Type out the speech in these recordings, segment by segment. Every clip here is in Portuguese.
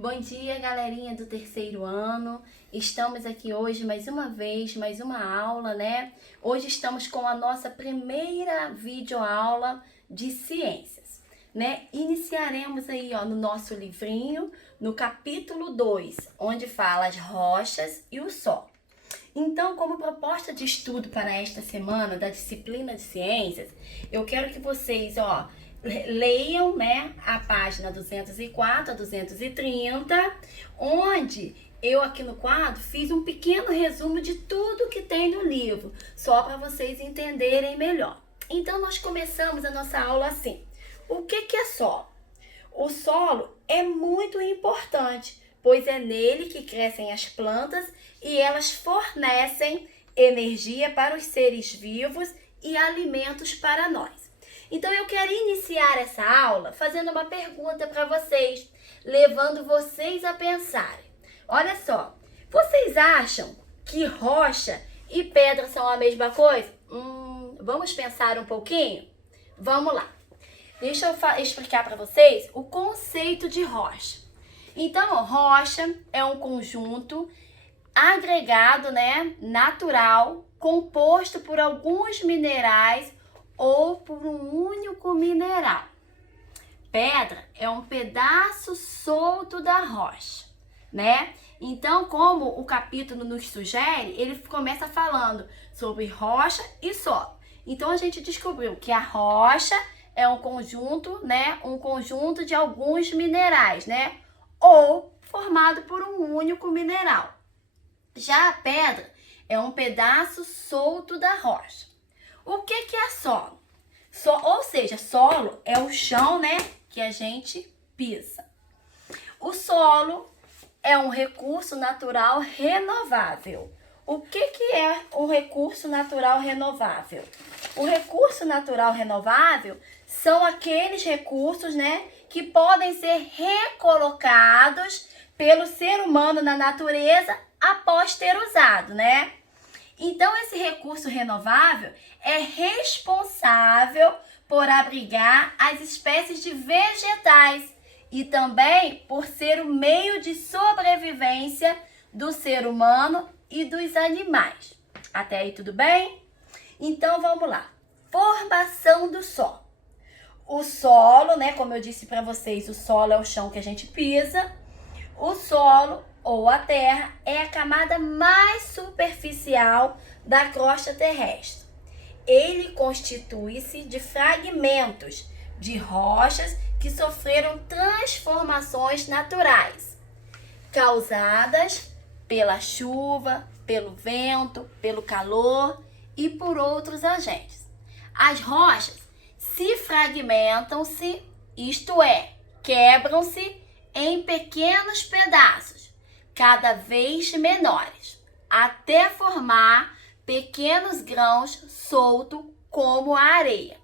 Bom dia, galerinha do terceiro ano. Estamos aqui hoje mais uma vez, mais uma aula, né? Hoje estamos com a nossa primeira videoaula de ciências, né? Iniciaremos aí, ó, no nosso livrinho, no capítulo 2, onde fala as rochas e o Sol. Então, como proposta de estudo para esta semana da disciplina de ciências, eu quero que vocês, ó, leiam, né, a página 204 a 230, onde eu aqui no quadro fiz um pequeno resumo de tudo que tem no livro, só para vocês entenderem melhor. Então, nós começamos a nossa aula assim. O que é solo? O solo é muito importante, pois é nele que crescem as plantas e elas fornecem energia para os seres vivos e alimentos para nós. Então, eu quero iniciar essa aula fazendo uma pergunta para vocês, levando vocês a pensarem. Olha só, vocês acham que rocha e pedra são a mesma coisa? Vamos pensar um pouquinho? Vamos lá. Deixa eu explicar para vocês o conceito de rocha. Então, rocha é um conjunto agregado, né, natural, composto por alguns minerais ou por um único mineral. Pedra é um pedaço solto da rocha, né? Então, como o capítulo nos sugere, ele começa falando sobre rocha e solo. Então, a gente descobriu que a rocha é um conjunto, né? Um conjunto de alguns minerais, né? Ou formado por um único mineral. Já a pedra é um pedaço solto da rocha. O que é solo? Ou seja, solo é o chão, né, que a gente pisa. O solo é um recurso natural renovável. O que é um recurso natural renovável? O recurso natural renovável são aqueles recursos, né, que podem ser recolocados pelo ser humano na natureza após ter usado, né? Então, esse recurso renovável é responsável por abrigar as espécies de vegetais e também por ser o meio de sobrevivência do ser humano e dos animais. Até aí tudo bem? Então, vamos lá. Formação do solo. O solo, né, como eu disse para vocês, o solo é o chão que a gente pisa. O solo ou a terra é a camada mais superficial da crosta terrestre. Ele constitui-se de fragmentos de rochas que sofreram transformações naturais, causadas pela chuva, pelo vento, pelo calor e por outros agentes. As rochas se fragmentam-se, isto é, quebram-se em pequenos pedaços, cada vez menores, até formar pequenos grãos soltos como a areia.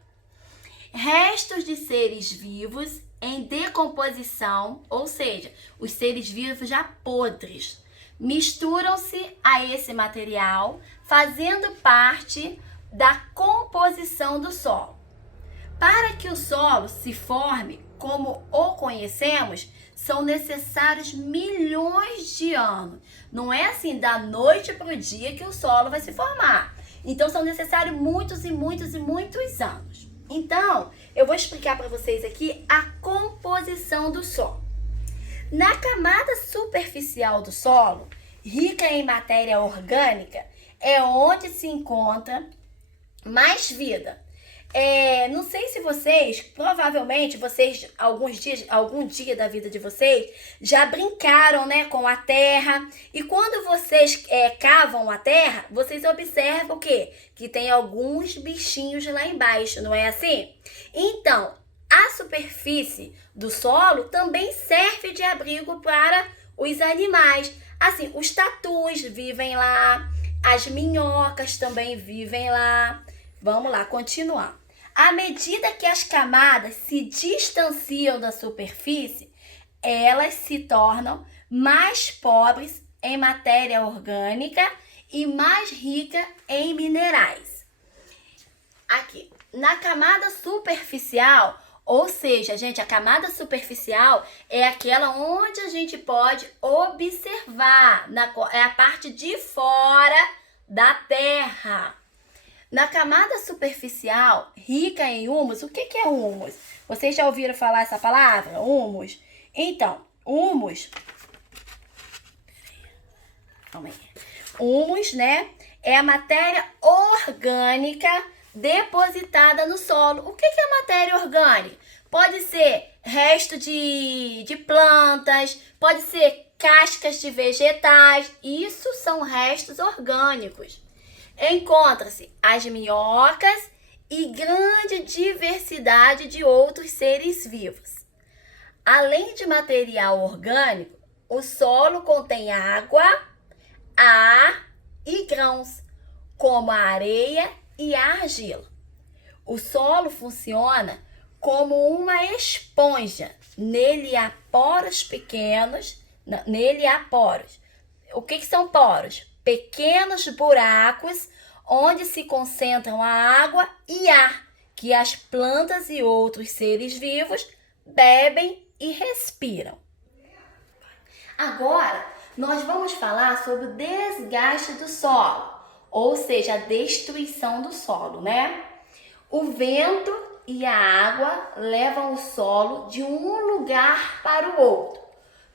Restos de seres vivos em decomposição, ou seja, os seres vivos já podres, misturam-se a esse material, fazendo parte da composição do solo. Para que o solo se forme como o conhecemos, são necessários milhões de anos. Não é assim da noite para o dia que o solo vai se formar. Então, são necessários muitos e muitos e muitos anos. Então, eu vou explicar para vocês aqui a composição do solo. Na camada superficial do solo, rica em matéria orgânica, é onde se encontra mais vida. Não sei se vocês, provavelmente vocês, algum dia da vida de vocês, já brincaram, né, com a terra. E quando vocês cavam a terra, vocês observam o quê? Que tem alguns bichinhos lá embaixo, não é assim? Então, a superfície do solo também serve de abrigo para os animais. Assim, os tatus vivem lá, as minhocas também vivem lá. Vamos lá, continuar. À medida que as camadas se distanciam da superfície, elas se tornam mais pobres em matéria orgânica e mais rica em minerais. Aqui, na camada superficial, Ou seja, gente, a camada superficial é aquela onde a gente pode observar, é a parte de fora da Terra. Na camada superficial, rica em humus, o que é humus? Vocês já ouviram falar essa palavra, humus? Então, humus, humus, né, é a matéria orgânica depositada no solo. O que é matéria orgânica? Pode ser resto de plantas, pode ser cascas de vegetais. Isso são restos orgânicos. Encontra-se as minhocas e grande diversidade de outros seres vivos. Além de material orgânico, o solo contém água, ar e grãos, como a areia e a argila. O solo funciona como uma esponja. Nele há poros pequenos. Nele há poros. O que são poros? Pequenos buracos onde se concentram a água e ar que as plantas e outros seres vivos bebem e respiram. Agora, nós vamos falar sobre o desgaste do solo, ou seja, a destruição do solo, né? O vento e a água levam o solo de um lugar para o outro,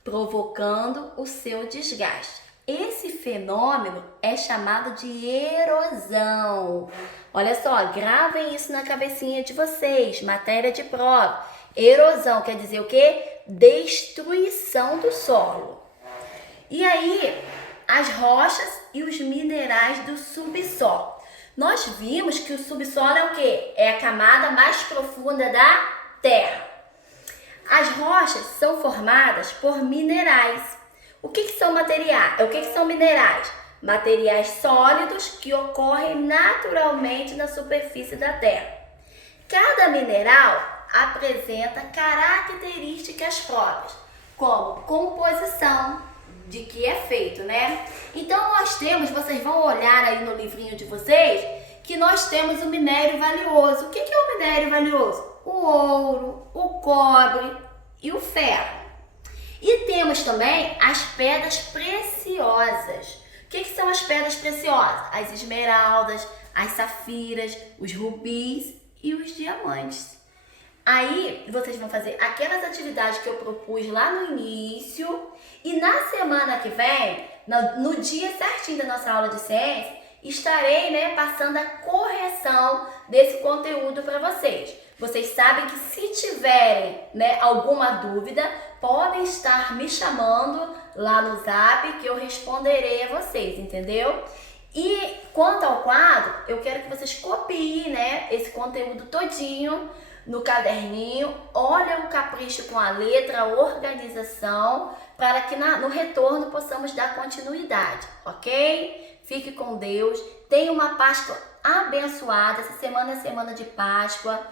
provocando o seu desgaste. Esse fenômeno é chamado de erosão. Olha só, gravem isso na cabecinha de vocês, matéria de prova. Erosão quer dizer o quê? Destruição do solo. E aí, as rochas e os minerais do subsolo. Nós vimos que o subsolo é o quê? É a camada mais profunda da Terra. As rochas são formadas por minerais. O que são materiais? O que são minerais? Materiais sólidos que ocorrem naturalmente na superfície da Terra. Cada mineral apresenta características próprias, como composição, de que é feito, né? Então nós temos, vocês vão olhar aí no livrinho de vocês, que nós temos o minério valioso. O que é o minério valioso? O ouro, o cobre e o ferro. E temos também as pedras preciosas. O que são as pedras preciosas? As esmeraldas, as safiras, os rubis e os diamantes. Aí vocês vão fazer aquelas atividades que eu propus lá no início e na semana que vem, no dia certinho da nossa aula de ciência, estarei, passando a correção desse conteúdo para vocês. Vocês sabem que se tiverem, alguma dúvida, podem estar me chamando lá no Zap que eu responderei a vocês, entendeu? E quanto ao quadro, eu quero que vocês copiem, esse conteúdo todinho no caderninho. Olha o capricho com a letra, a organização, para que no retorno possamos dar continuidade, ok? Fique com Deus. Tenha uma Páscoa abençoada. Essa semana é semana de Páscoa,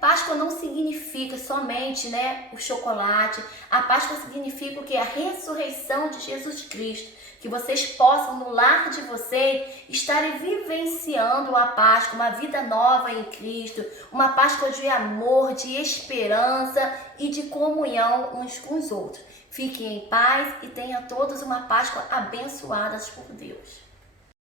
Páscoa não significa somente, o chocolate. A Páscoa significa o que? A ressurreição de Jesus Cristo. Que vocês possam, no lar de vocês, estarem vivenciando a Páscoa, uma vida nova em Cristo, uma Páscoa de amor, de esperança e de comunhão uns com os outros. Fiquem em paz e tenham todos uma Páscoa abençoada por Deus.